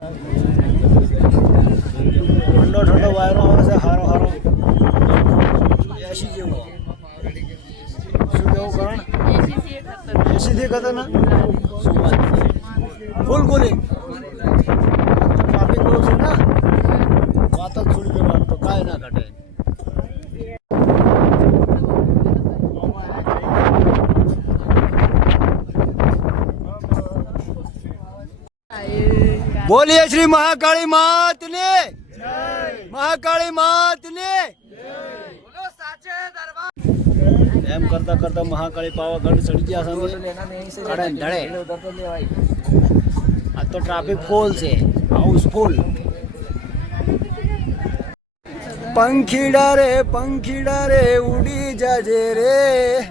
ઠંડો ઠંડો વાયરો આવે છે હારો હારો એસી જેવો શું કેવું કરણ એસીથી ખતરનાક ફૂલ કુલિંગ ટ્રાફિક બહુ છે ને વાત જ છોડી દે વાત તો કાંઈ ના ઘટે बोलिए श्री महाकाली मात ने महाकाली मात ने एम करता करता महाकाली पावागढ़ चढ़ गया धड़े आज तो ट्रैफिक फुल से हाउसफुल पंखीड़ा रे उड़ी जाजे रे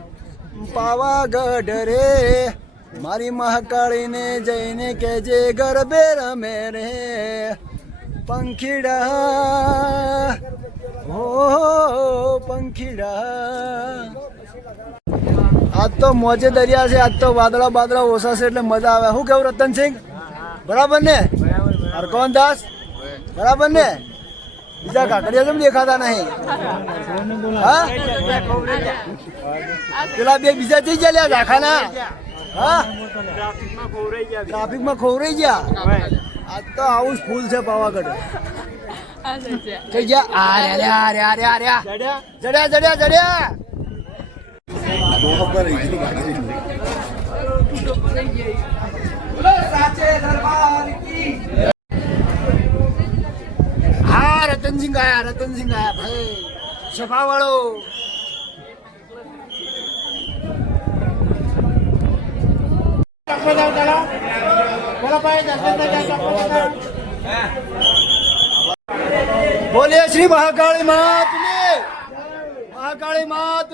पावागढ़ रे मारी महाकाली ने जैने के जे गरबे रमे रे पंखीड़ा हो पंखीड़ा आज तो मोजे दरिया से आज तो वादड़ा बादड़ा ओसा से એટલે મજા આવે હું કેવું રતનસિંહ બરાબર ને હરકોન દાસ બરાબર ને બીજા કાકડિયા જેમ દેખાતા નહીં હા પેલા બે બીજા જઈ ગયા ઝાખાના હા ટ્રાફિકમાં ખોવરાઈ ગયા આજ તો હાઉસ ફૂલ છે પાવાગઢ કઈ ગયા જડ્યા હા રતનસિંહ આયા ભાઈ સફા વાળો बोलिए श्री महाकाली मात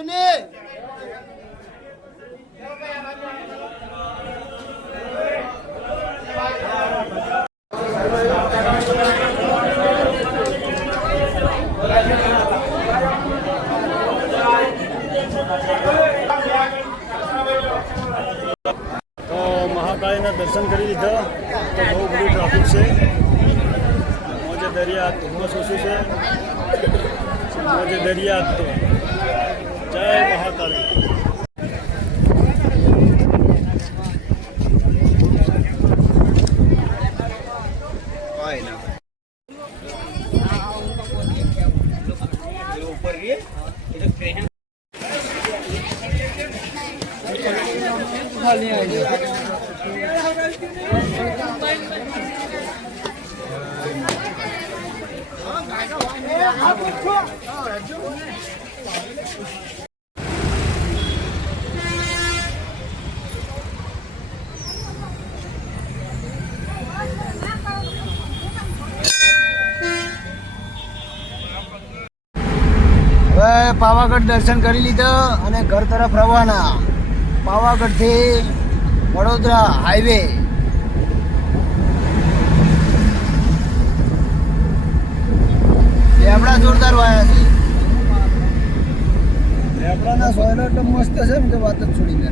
ने तो महाकाली ना दर्शन કરી લીધા તો બહુ બધી ટ્રાફિક છે મોજે દરિયા ધુમ્મસ ઓછું છે મોજે દરિયા તો જય મહાકાળી પાવાગઢ દર્શન કરી લીધા અને ઘર તરફ રવાના પાવાગઢ થી વડોદરા હાઈવે લેબડા જોરદાર વાયા છે લેબડાના સોયલો એટલે મસ્ત છે ને કે વાત જ છોડી દે